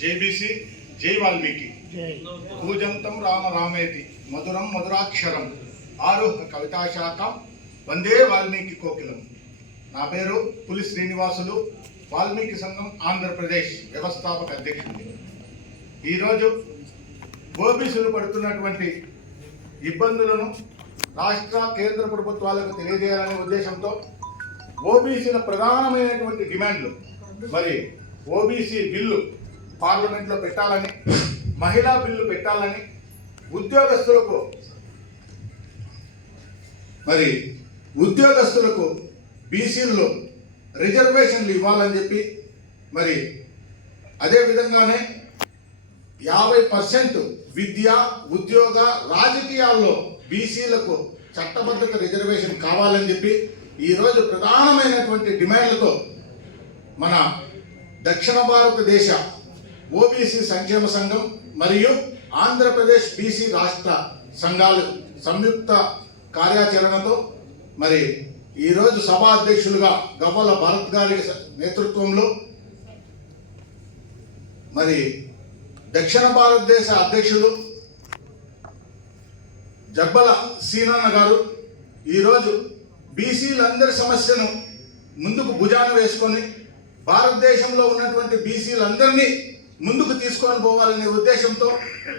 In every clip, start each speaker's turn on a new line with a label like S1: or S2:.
S1: JBC జై వాల్మీకి.
S2: జై.
S1: కూజంతం రామ రామేతి మధురం మధురాక్షరం ఆరుహ కవితాశాఖం వందే వాల్మీకి కోకిలం. నా పేరు పులి శ్రీనివాసులు వాల్మీకి సంఘం ఆంధ్రప్రదేశ్ వ్యవస్థాపక అధ్యక్షుడిని ఈరోజు ఓబీసీలు పడుతున్నటువంటి ఇబ్బందులను రాష్ట్ర కేంద్ర ప్రభుత్వాలకు తెలియజేయాలనే ఉద్దేశంతో ఓబీసీల ప్రధానమైనటువంటి డిమాండ్లు. మరి ఓబీసీ బిల్లు పార్లమెంట్లో పెట్టాలని మహిళా బిల్లు పెట్టాలని ఉద్యోగస్తులకు మరి ఉద్యోగస్తులకు బీసీల్లో రిజర్వేషన్లు ఇవ్వాలని చెప్పి మరి అదే విధంగానే యాభై పర్సెంట్ విద్య ఉద్యోగ రాజకీయాల్లో బీసీలకు చట్టబద్ధత రిజర్వేషన్ కావాలని చెప్పి ఈరోజు ప్రధానమైనటువంటి డిమాండ్లతో మన దక్షిణ భారతదేశ ఓబీసీ సంక్షేమ సంఘం మరియు ఆంధ్రప్రదేశ్ బీసీ రాష్ట్ర సంఘాలు సంయుక్త కార్యాచరణతో మరి ఈరోజు సభా అధ్యక్షులుగా గవ్వల భరత్ గారి నేతృత్వంలో మరి దక్షిణ భారతదేశ అధ్యక్షులు జబ్బల సీనన్న గారు ఈరోజు బీసీలందరి సమస్యను ముందుకు భుజాన వేసుకొని భారతదేశంలో ఉన్నటువంటి బీసీలందరినీ ముందుకు తీసుకొని పోవాలనే ఉద్దేశంతో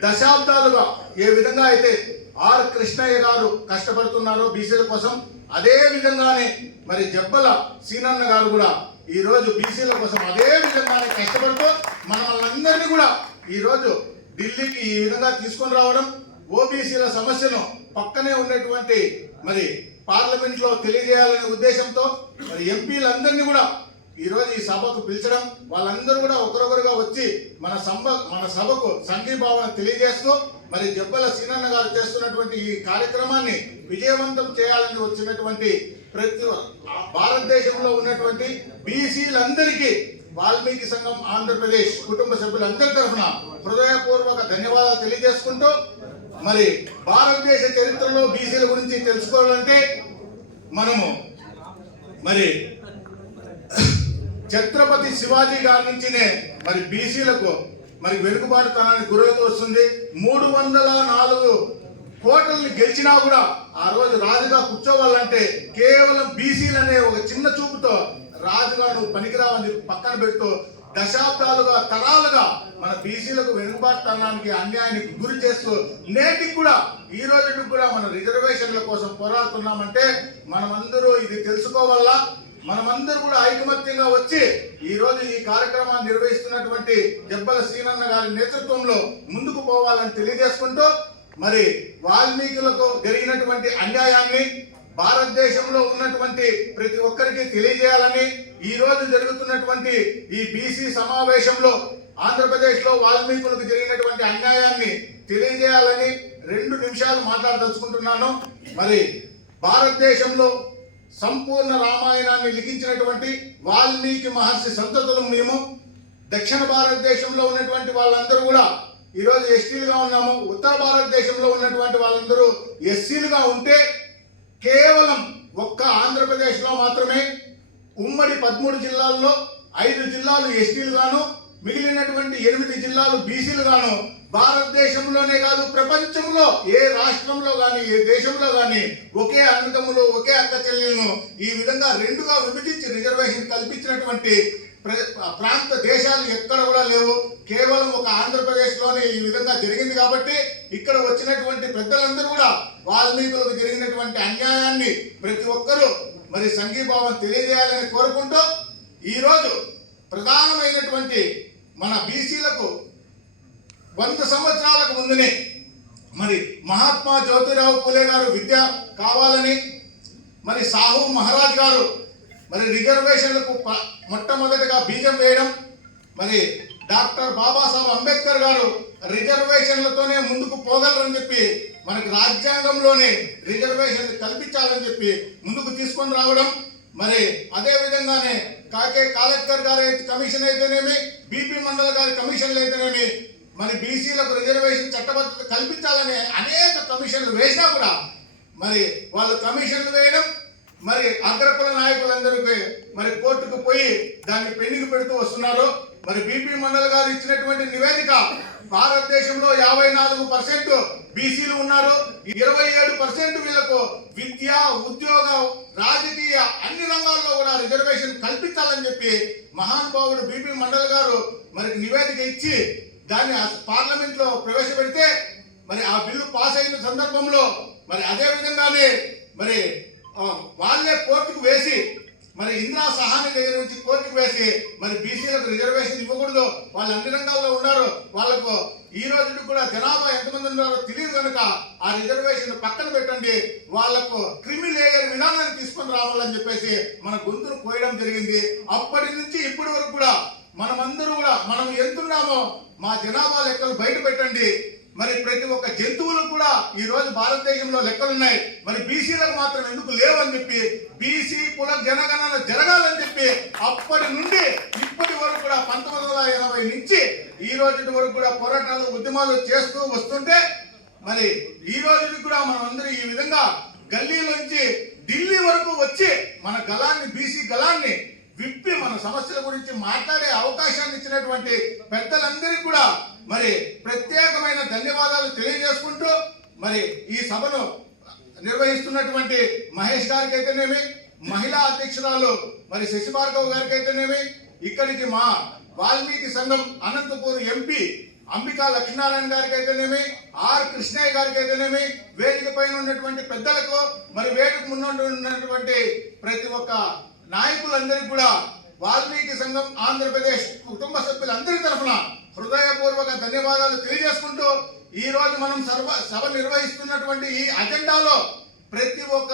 S1: దశాబ్దాలుగా ఏ విధంగా అయితే ఆర్ కృష్ణయ్య గారు కష్టపడుతున్నారో బీసీల కోసం అదే విధంగానే మరి జబ్బల సీనన్న గారు కూడా ఈరోజు బీసీల కోసం అదే విధంగానే కష్టపడుతూ మనల్ని కూడా ఈరోజు ఢిల్లీకి ఈ విధంగా తీసుకొని రావడం ఓబీసీల సమస్యను పక్కనే ఉన్నటువంటి మరి పార్లమెంట్లో తెలియజేయాలనే ఉద్దేశంతో మరి ఎంపీలందరినీ కూడా ఈరోజు ఈ సభకు పిలిచడం వాళ్ళందరూ కూడా ఒకరొకరుగా వచ్చి మన సంభ మన సభకు సంఘీభావన తెలియజేస్తూ మరి జబ్బల సీనన్న గారు చేస్తున్నటువంటి ఈ కార్యక్రమాన్ని విజయవంతం చేయాలని వచ్చినటువంటి ప్రతి భారతదేశంలో ఉన్నటువంటి బీసీలందరికీ వాల్మీకి సంఘం ఆంధ్రప్రదేశ్ కుటుంబ సభ్యులందరి తరఫున హృదయపూర్వక ధన్యవాదాలు తెలియజేసుకుంటూ మరి భారతదేశ చరిత్రలో బీసీల గురించి తెలుసుకోవాలంటే మనము మరి ఛత్రపతి శివాజీ గారి నుంచినే మరి బీసీలకు మరి వెనుకబాటుతనానికి గురవుతూ వస్తుంది. మూడు వందల నాలుగు కోటల్ని గెలిచినా కూడా ఆ రోజు రాజుగా కూర్చోవాలంటే కేవలం బీసీలు అనే ఒక చిన్న చూపుతో రాజుగా నువ్వు పనికిరావని పక్కన పెడుతూ దశాబ్దాలుగా తరాలుగా మన బీసీలకు వెనుకబాటుతనానికి అన్యాయానికి గురి చేస్తూ నేటికి కూడా ఈ రోజుకి కూడా మన రిజర్వేషన్ల కోసం పోరాడుతున్నామంటే మనమందరూ ఇది తెలుసుకోవాలా? మనమందరూ కూడా ఐకమత్యంగా వచ్చి ఈ రోజు ఈ కార్యక్రమాన్ని నిర్వహిస్తున్నటువంటి దెబ్బల శ్రీనన్న గారి నేతృత్వంలో ముందుకు పోవాలని తెలియజేసుకుంటూ మరి వాల్మీకులకు జరిగినటువంటి అన్యాయాన్ని భారతదేశంలో ఉన్నటువంటి ప్రతి ఒక్కరికి తెలియజేయాలని ఈ రోజు జరుగుతున్నటువంటి ఈ బీసీ సమావేశంలో ఆంధ్రప్రదేశ్లో వాల్మీకులకు జరిగినటువంటి అన్యాయాన్ని తెలియజేయాలని రెండు నిమిషాలు మాట్లాడదలుచుకుంటున్నాను. మరి భారతదేశంలో సంపూర్ణ రామాయణాన్ని లిఖించినటువంటి వాల్మీకి మహర్షి సంతతులు మేము దక్షిణ భారతదేశంలో ఉన్నటువంటి వాళ్ళందరూ కూడా ఈరోజు ఎస్టీలుగా ఉన్నాము. ఉత్తర భారతదేశంలో ఉన్నటువంటి వాళ్ళందరూ ఎస్సీలుగా ఉంటే కేవలం ఒక్క ఆంధ్రప్రదేశ్లో మాత్రమే ఉమ్మడి పదమూడు జిల్లాల్లో ఐదు జిల్లాలు ఎస్టీలుగాను మిగిలినటువంటి ఎనిమిది జిల్లాలు బీసీలు గాను భారతదేశంలోనే కాదు ప్రపంచంలో ఏ రాష్ట్రంలో కానీ ఏ దేశంలో కానీ ఒకే అన్నదమ్ములు ఒకే అక్క చెల్లెలను ఈ విధంగా రెండుగా విభజించి రిజర్వేషన్ కల్పించినటువంటి ప్రాంత దేశాలు ఎక్కడ కూడా లేవు. కేవలం ఒక ఆంధ్రప్రదేశ్లోనే ఈ విధంగా జరిగింది కాబట్టి ఇక్కడ వచ్చినటువంటి పెద్దలందరూ కూడా వాల్మీకులకు జరిగినటువంటి అన్యాయాన్ని ప్రతి ఒక్కరూ మరి సంఘీభావం తెలియజేయాలని కోరుకుంటూ ఈరోజు ప్రధానమైనటువంటి మన బీసీలకు వంద సంవత్సరాలకు ముందునే మరి మహాత్మా జ్యోతిరావు పూలే గారు విద్య కావాలని మరి సాహు మహారాజ్ గారు మరి రిజర్వేషన్లకు మొట్టమొదటిగా బీజం వేయడం మరి డాక్టర్ బాబాసాహెబ్ అంబేద్కర్ గారు రిజర్వేషన్లతోనే ముందుకు పోగలరని చెప్పి మనకి రాజ్యాంగంలోనే రిజర్వేషన్ కల్పించాలని చెప్పి ముందుకు తీసుకొని రావడం మరి అదే విధంగానే కాకే కాలెక్టర్ గారి కమిషన్ అయితేనేమి బీపీ మండల గారి కమిషన్లు అయితేనేమి మరి బీసీలకు రిజర్వేషన్ చట్టబద్ధత కల్పించాలనే అనేక కమిషన్లు వేసినా కూడా మరి వాళ్ళు కమిషన్లు వేయడం మరి అగ్రకుల నాయకులందరికీ మరి కోర్టుకు పోయి దాన్ని పెండింగ్ పెడుతూ వస్తున్నారు. మరి బీపీ మండల్ గారు ఇచ్చినటువంటి నివేదిక భారతదేశంలో యాభై నాలుగు పర్సెంట్ బీసీలు ఉన్నారు. ఇరవై ఏడు పర్సెంట్ వీళ్ళకు విద్య ఉద్యోగ రాజకీయ అన్ని రంగాల్లో కూడా రిజర్వేషన్ కల్పించాలని చెప్పి మహానుభావుడు బీపీ మండల్ గారు మరి నివేదిక ఇచ్చి దాన్ని పార్లమెంట్లో ప్రవేశపెడితే మరి ఆ బిల్లు పాస్ అయిన సందర్భంలో మరి అదే విధంగానే మరి వాళ్ళే కోర్టుకు వేసి మరి ఇందిరా సహాని దగ్గర నుంచి కోర్టుకు వేసి మరి బీసీలకు రిజర్వేషన్ ఇవ్వకూడదు వాళ్ళు అన్ని రంగాల్లో ఉన్నారు వాళ్ళకు ఈ రోజు కూడా జనాభా ఎంతమంది ఉన్నారో తెలియదు కనుక ఆ రిజర్వేషన్ పక్కన పెట్టండి వాళ్ళకు క్రిమి లేయర్ విధానాన్ని తీసుకొని రావాలని చెప్పేసి మన గొంతును కోయడం జరిగింది. అప్పటి నుంచి ఇప్పటి వరకు కూడా మనమందరూ కూడా మనం ఎంతున్నామో మా జనాభా లెక్కలు బయట పెట్టండి. మరి ప్రతి ఒక్క జంతువులకు కూడా ఈ రోజు భారతదేశంలో లెక్కలు ఉన్నాయి మరి బీసీలకు మాత్రం ఎందుకు లేవని చెప్పి బీసీ కుల జనగణన జరగాలని చెప్పి అప్పటి నుండి ఇప్పటి వరకు కూడా పంతొమ్మిది వందల ఎనభై నుంచి ఈ రోజు వరకు కూడా పోరాటాలు ఉద్యమాలు చేస్తూ వస్తుంటే మరి ఈ రోజు కూడా మనం అందరూ ఈ విధంగా గల్లీలోంచి ఢిల్లీ వరకు వచ్చి మన గలాన్ని బీసీ గలాన్ని విప్పి మన సమస్యల గురించి మాట్లాడే అవకాశాన్ని ఇచ్చినటువంటి పెద్దలందరికీ కూడా మరి ప్రత్యేకమైన ధన్యవాదాలు తెలియజేసుకుంటూ మరి ఈ సభను నిర్వహిస్తున్నటువంటి మహేష్ గారికి అయితేనేమి మహిళా అధ్యక్షురాలు మరి శశిభార్గవ్ గారికి అయితేనేమి ఇక్కడికి మా వాల్మీకి సంఘం అనంతపూర్ ఎంపీ అంబికా లక్ష్మీనారాయణ గారికి అయితేనేమి ఆర్ కృష్ణయ్య గారికి అయితేనేమి వేదిక పైన ఉన్నటువంటి పెద్దలకు మరి వేదిక ముందు ఉన్నటువంటి ప్రతి ఒక్క నాయకులందరికీ కూడా వాల్మీకి సంఘం ఆంధ్రప్రదేశ్ కుటుంబ సభ్యులందరి తరఫున హృదయపూర్వక ధన్యవాదాలు తెలియజేసుకుంటూ ఈ రోజు మనం సర్వ సభ నిర్వహిస్తున్నటువంటి ఈ అజెండాలో ప్రతి ఒక్క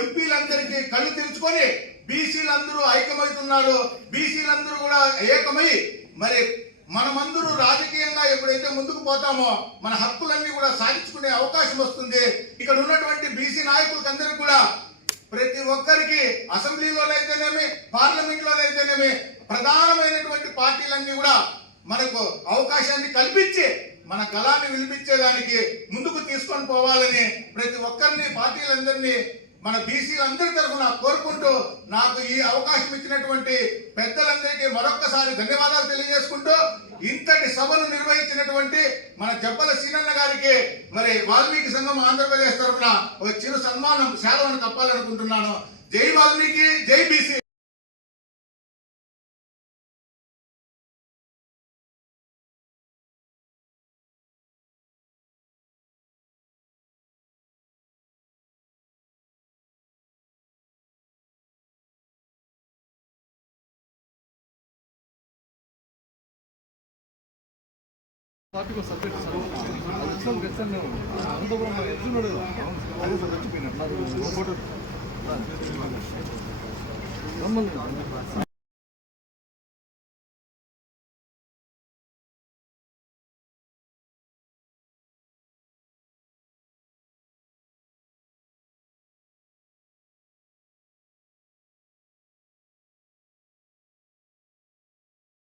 S1: ఎంపీలందరికీ కళ్ళు తెరుచుకొని బీసీలందరూ ఐక్యమవుతున్నారు బీసీలందరూ కూడా ఏకమై మరి మనమందరూ రాజకీయంగా ఎప్పుడైతే ముందుకు పోతామో మన హక్కులన్నీ కూడా సాధించుకునే అవకాశం వస్తుంది. ఇక్కడ ఉన్నటువంటి బీసీ నాయకులకు అందరికీ కూడా ప్రతి ఒక్కరికి అసెంబ్లీలోనైతేనేమి పార్లమెంట్ లోనైతేనేమి ప్రధానమైనటువంటి పార్టీలన్నీ కూడా మనకు అవకాశాన్ని కల్పించి మన కళాన్ని వినిపించేదానికి ముందుకు తీసుకొని పోవాలని ప్రతి ఒక్కరిని పార్టీలందరినీ మన బీసీలందరి తరఫున కోరుకుంటూ నాకు ఈ అవకాశం ఇచ్చినటువంటి పెద్దలందరికీ మరొక్కసారి ధన్యవాదాలు తెలియజేసుకుంటూ ఇంతటి సభను నిర్వహించినటువంటి మన జబ్బల సీనన్న గారికి మరి వాల్మీకి సంఘం ఆంధ్రప్రదేశ్ తరఫున ఒక చిరు సన్మానం సేవను కప్పాలనుకుంటున్నాను. జై వాల్మీకి జై బీసీ.
S2: పార్టీకి సపరేట్ సార్ అది గెలిచాను ఖచ్చితంగా అనంతపురం ఎత్తున్నాడు చచ్చిపోయినా ఫోటో రమ్మని